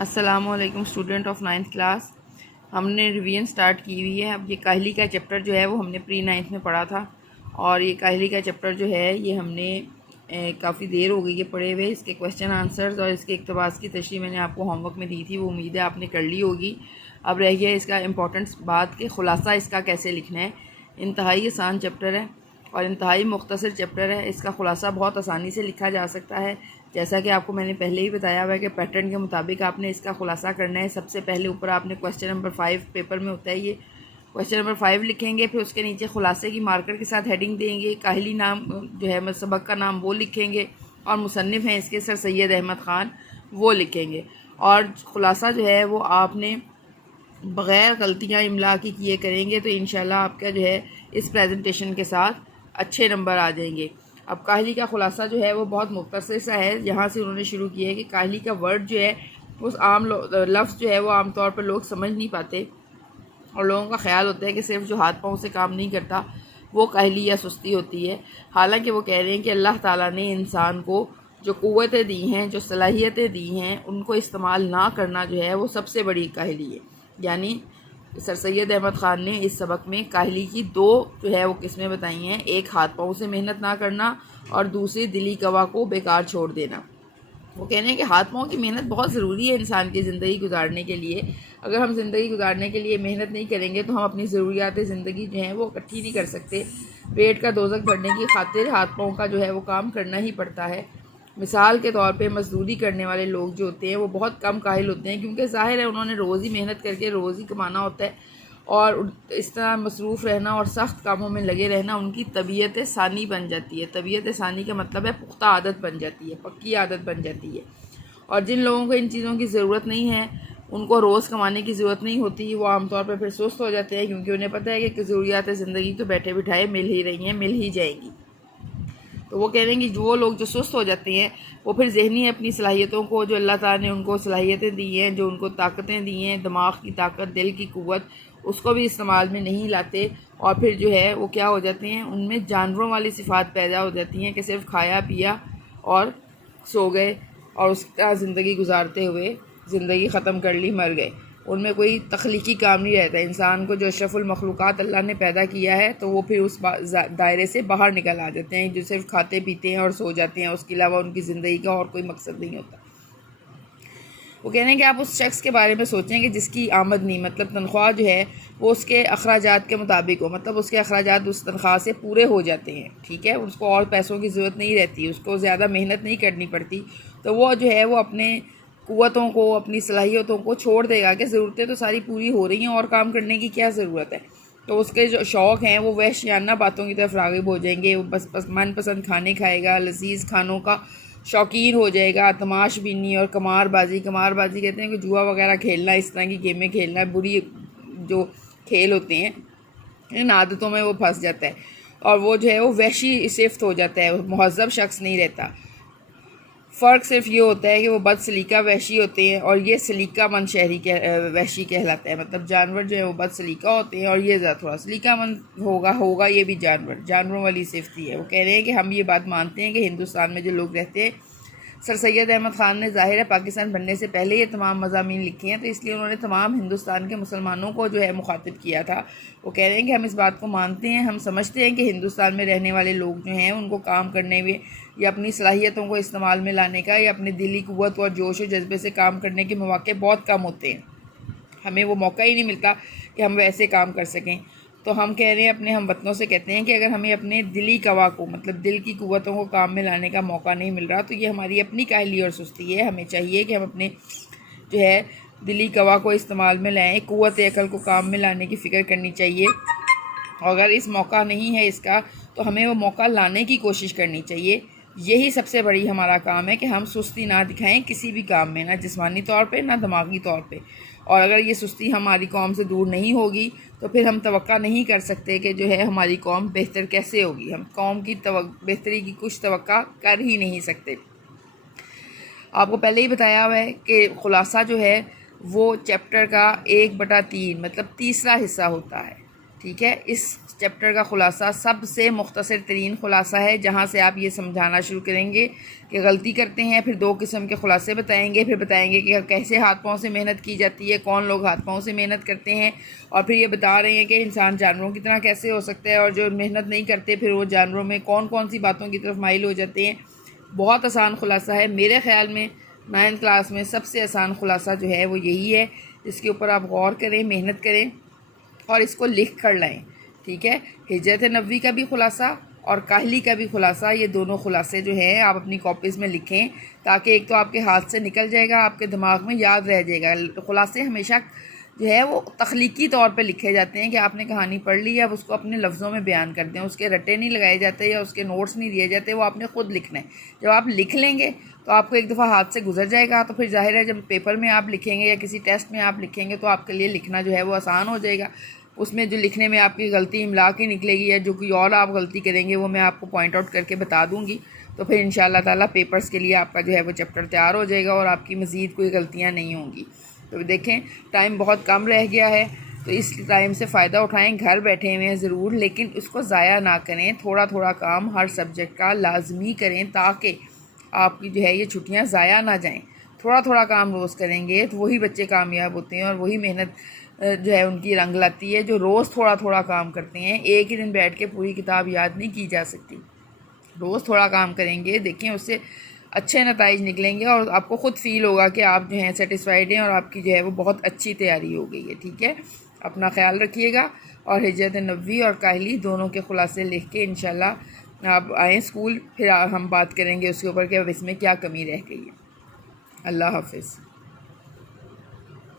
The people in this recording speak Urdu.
السلام علیکم اسٹوڈنٹ آف 9th کلاس. ہم نے ریویژن سٹارٹ کی ہوئی ہے. اب یہ کاہلی کا چیپٹر جو ہے وہ ہم نے پری 9th میں پڑھا تھا، اور یہ کاہلی کا چیپٹر جو ہے یہ ہم نے کافی دیر ہو گئی ہے پڑھے ہوئے. اس کے کویشچن آنسرز اور اس کے اقتباس کی تشریح میں نے آپ کو ہوم ورک میں دی تھی، وہ امید ہے آپ نے کر لی ہوگی. اب رہ گیا اس کا امپورٹنٹ بات کہ خلاصہ اس کا کیسے لکھنا ہے. انتہائی آسان چیپٹر ہے اور انتہائی مختصر چیپٹر ہے. اس کا خلاصہ بہت آسانی سے لکھا جا سکتا ہے، جیسا کہ آپ کو میں نے پہلے ہی بتایا ہوا ہے کہ پیٹرن کے مطابق آپ نے اس کا خلاصہ کرنا ہے. سب سے پہلے اوپر آپ نے کویشچن نمبر 5 پیپر میں ہوتا ہے، یہ کویشچن نمبر 5 لکھیں گے، پھر اس کے نیچے خلاصے کی مارکر کے ساتھ ہیڈنگ دیں گے. کاہلی نام جو ہے سبق کا نام وہ لکھیں گے، اور مصنف ہیں اس کے سر سید احمد خان، وہ لکھیں گے. اور خلاصہ جو ہے وہ آپ نے بغیر غلطیاں املا کی کیے کریں گے تو انشاءاللہ آپ کا جو ہے اس پریزنٹیشن کے ساتھ اچھے نمبر آ جائیں گے. اب کاہلی کا خلاصہ جو ہے وہ بہت مختصر سا ہے. یہاں سے انہوں نے شروع کیا ہے کہ کاہلی کا ورڈ جو ہے اس عام لفظ جو ہے وہ عام طور پر لوگ سمجھ نہیں پاتے، اور لوگوں کا خیال ہوتا ہے کہ صرف جو ہاتھ پاؤں سے کام نہیں کرتا وہ کاہلی یا سستی ہوتی ہے. حالانکہ وہ کہہ رہے ہیں کہ اللہ تعالیٰ نے انسان کو جو قوتیں دی ہیں، جو صلاحیتیں دی ہیں، ان کو استعمال نہ کرنا جو ہے وہ سب سے بڑی کاہلی ہے. یعنی سر سید احمد خان نے اس سبق میں کاہلی کی دو جو ہے وہ قسمیں بتائی ہیں. ایک ہاتھ پاؤں سے محنت نہ کرنا، اور دوسری دلی گواہ کو بیکار چھوڑ دینا. وہ کہنے ہیں کہ ہاتھ پاؤں کی محنت بہت ضروری ہے انسان کی زندگی گزارنے کے لیے. اگر ہم زندگی گزارنے کے لیے محنت نہیں کریں گے تو ہم اپنی ضروریات زندگی جو ہیں وہ اکٹھی نہیں کر سکتے. پیٹ کا دوزخ بھرنے کی خاطر ہاتھ پاؤں کا جو ہے وہ کام کرنا ہی پڑتا ہے. مثال کے طور پہ مزدوری کرنے والے لوگ جو ہوتے ہیں وہ بہت کم کاہل ہوتے ہیں، کیونکہ ظاہر ہے انہوں نے روز ہی محنت کر کے روز ہی کمانا ہوتا ہے، اور اس طرح مصروف رہنا اور سخت کاموں میں لگے رہنا ان کی طبیعت ثانی بن جاتی ہے. طبیعت ثانی کا مطلب ہے پختہ عادت بن جاتی ہے، پکی عادت بن جاتی ہے. اور جن لوگوں کو ان چیزوں کی ضرورت نہیں ہے، ان کو روز کمانے کی ضرورت نہیں ہوتی، وہ عام طور پر پھر سست ہو جاتے ہیں، کیونکہ انہیں پتہ ہے کہ ضروریات زندگی تو بیٹھے بٹھائے مل ہی رہی ہیں، مل ہی جائیں گی. تو وہ کہہ رہے ہیں کہ وہ لوگ جو سست ہو جاتے ہیں وہ پھر ذہنی اپنی صلاحیتوں کو، جو اللہ تعالیٰ نے ان کو صلاحیتیں دی ہیں، جو ان کو طاقتیں دی ہیں، دماغ کی طاقت، دل کی قوت، اس کو بھی استعمال میں نہیں لاتے. اور پھر جو ہے وہ کیا ہو جاتے ہیں، ان میں جانوروں والی صفات پیدا ہو جاتی ہیں کہ صرف کھایا پیا اور سو گئے، اور اس طرح زندگی گزارتے ہوئے زندگی ختم کر لی، مر گئے. ان میں کوئی تخلیقی کام نہیں رہتا. انسان کو جو اشرف المخلوقات اللہ نے پیدا کیا ہے تو وہ پھر اس دائرے سے باہر نکل آ جاتے ہیں، جو صرف کھاتے پیتے ہیں اور سو جاتے ہیں. اس کے علاوہ ان کی زندگی کا اور کوئی مقصد نہیں ہوتا. وہ کہنے ہیں کہ آپ اس شخص کے بارے میں سوچیں کہ جس کی آمدنی مطلب تنخواہ جو ہے وہ اس کے اخراجات کے مطابق ہو، مطلب اس کے اخراجات اس تنخواہ سے پورے ہو جاتے ہیں. ٹھیک ہے، اس کو اور پیسوں کی ضرورت نہیں رہتی، اس کو زیادہ محنت نہیں کرنی پڑتی. تو وہ جو ہے وہ اپنے قوتوں کو، اپنی صلاحیتوں کو چھوڑ دے گا کہ ضرورتیں تو ساری پوری ہو رہی ہیں، اور کام کرنے کی کیا ضرورت ہے. تو اس کے جو شوق ہیں وہ وحشیانہ باتوں کی طرف راغب ہو جائیں گے. وہ بس من پسند کھانے کھائے گا، لذیذ کھانوں کا شوقین ہو جائے گا. تماش بینی اور قمار بازی کہتے ہیں کہ جوا وغیرہ کھیلنا، اس طرح کی گیمیں کھیلنا، بری جو کھیل ہوتے ہیں ان عادتوں میں وہ پھنس جاتا ہے، اور وہ جو ہے وہ وحشی صفت ہو جاتا ہے، مہذب شخص نہیں رہتا. فرق صرف یہ ہوتا ہے کہ وہ بد سلیقہ وحشی ہوتے ہیں، اور یہ سلیقہ مند شہری وحشی کہلاتا ہے. مطلب جانور جو ہے وہ بد سلیقہ ہوتے ہیں، اور یہ ذرا تھوڑا سلیقہ مند ہوگا یہ بھی جانوروں والی صفت ہی ہے. وہ کہہ رہے ہیں کہ ہم یہ بات مانتے ہیں کہ ہندوستان میں جو لوگ رہتے ہیں، سر سید احمد خان نے ظاہر ہے پاکستان بننے سے پہلے یہ تمام مضامین لکھے ہیں، تو اس لیے انہوں نے تمام ہندوستان کے مسلمانوں کو جو ہے مخاطب کیا تھا. وہ کہہ رہے ہیں کہ ہم اس بات کو مانتے ہیں، ہم سمجھتے ہیں کہ ہندوستان میں رہنے والے لوگ جو ہیں ان کو کام کرنے میں، یا اپنی صلاحیتوں کو استعمال میں لانے کا، یا اپنی دلی قوت اور جوش و جذبے سے کام کرنے کے مواقع بہت کم ہوتے ہیں. ہمیں وہ موقع ہی نہیں ملتا کہ ہم ویسے کام کر سکیں. تو ہم کہہ رہے ہیں، اپنے ہم وطنوں سے کہتے ہیں کہ اگر ہمیں اپنے دلی قوا کو، مطلب دل کی قوتوں کو کام میں لانے کا موقع نہیں مل رہا تو یہ ہماری اپنی کاہلی اور سستی ہے. ہمیں چاہیے کہ ہم اپنے جو ہے دلی قوا کو استعمال میں لائیں، قوت عقل کو کام میں لانے کی فکر کرنی چاہیے. اور اگر اس موقع نہیں ہے اس کا تو ہمیں وہ موقع لانے کی کوشش کرنی چاہیے. یہی سب سے بڑی ہمارا کام ہے کہ ہم سستی نہ دکھائیں کسی بھی کام میں، نہ جسمانی طور پہ نہ دماغی طور پہ. اور اگر یہ سستی ہماری قوم سے دور نہیں ہوگی تو پھر ہم توقع نہیں کر سکتے کہ جو ہے ہماری قوم بہتر کیسے ہوگی. ہم قوم کی بہتری کی کچھ توقع کر ہی نہیں سکتے. آپ کو پہلے ہی بتایا ہوا ہے کہ خلاصہ جو ہے وہ چیپٹر کا 1/3 مطلب تیسرا حصہ ہوتا ہے. ٹھیک ہے، اس چیپٹر کا خلاصہ سب سے مختصر ترین خلاصہ ہے، جہاں سے آپ یہ سمجھانا شروع کریں گے کہ غلطی کرتے ہیں، پھر 2 قسم کے خلاصے بتائیں گے، پھر بتائیں گے کہ کیسے ہاتھ پاؤں سے محنت کی جاتی ہے، کون لوگ ہاتھ پاؤں سے محنت کرتے ہیں، اور پھر یہ بتا رہے ہیں کہ انسان جانوروں کی طرح کیسے ہو سکتا ہے، اور جو محنت نہیں کرتے پھر وہ جانوروں میں کون کون سی باتوں کی طرف مائل ہو جاتے ہیں۔ بہت آسان خلاصہ ہے، میرے خیال میں 9th کلاس میں سب سے آسان خلاصہ جو ہے وہ یہی ہے، جس کے اوپر آپ غور کریں، محنت کریں اور اس کو لکھ کر لائیں۔ ٹھیک ہے، ہجرت نبوی کا بھی خلاصہ اور کاہلی کا بھی خلاصہ، یہ دونوں خلاصے جو ہیں آپ اپنی کاپیز میں لکھیں، تاکہ ایک تو آپ کے ہاتھ سے نکل جائے گا، آپ کے دماغ میں یاد رہ جائے گا۔ خلاصے ہمیشہ جو ہے وہ تخلیقی طور پہ لکھے جاتے ہیں کہ آپ نے کہانی پڑھ لی ہے، اب اس کو اپنے لفظوں میں بیان کر دیں، اس کے رٹے نہیں لگائے جاتے یا اس کے نوٹس نہیں دیے جاتے، وہ آپ نے خود لکھنا ہے۔ جب آپ لکھ لیں گے تو آپ کو ایک دفعہ ہاتھ سے گزر جائے گا، تو پھر ظاہر ہے جب پیپر میں آپ لکھیں گے یا کسی ٹیسٹ میں آپ لکھیں گے تو آپ کے لیے لکھنا جو ہے وہ آسان ہو جائے گا۔ اس میں جو لکھنے میں آپ کی غلطی املا کی نکلے گی یا جو کوئی اور آپ غلطی کریں گے وہ میں آپ کو پوائنٹ آؤٹ کر کے بتا دوں گی، تو پھر انشاءاللہ تعالیٰ پیپرز کے لیے آپ کا جو ہے وہ چیپٹر تیار ہو جائے گا اور آپ کی مزید کوئی غلطیاں نہیں ہوں گی۔ تو دیکھیں ٹائم بہت کم رہ گیا ہے، تو اس ٹائم سے فائدہ اٹھائیں، گھر بیٹھے ہوئے ہیں ضرور لیکن اس کو ضائع نہ کریں، تھوڑا تھوڑا کام ہر سبجیکٹ کا لازمی کریں تاکہ آپ کی جو ہے یہ چھٹیاں ضائع نہ جائیں۔ تھوڑا تھوڑا کام روز کریں گے تو وہی بچے کامیاب ہوتے ہیں اور وہی محنت جو ہے ان کی رنگ لاتی ہے، جو روز تھوڑا تھوڑا کام کرتے ہیں۔ ایک ہی دن بیٹھ کے پوری کتاب یاد نہیں کی جا سکتی، روز تھوڑا کام کریں گے، دیکھیں اس سے اچھے نتائج نکلیں گے اور آپ کو خود فیل ہوگا کہ آپ جو ہیں سیٹسفائیڈ ہیں اور آپ کی جو ہے وہ بہت اچھی تیاری ہو گئی ہے۔ ٹھیک ہے، اپنا خیال رکھیے گا، اور ہجرت نبوی اور کاہلی دونوں کے خلاصے لکھ کے انشاءاللہ آپ آئیں اسکول، پھر ہم بات کریں گے اس کے اوپر کہ اب اس میں کیا کمی رہ گئی ہے۔ اللہ حافظ۔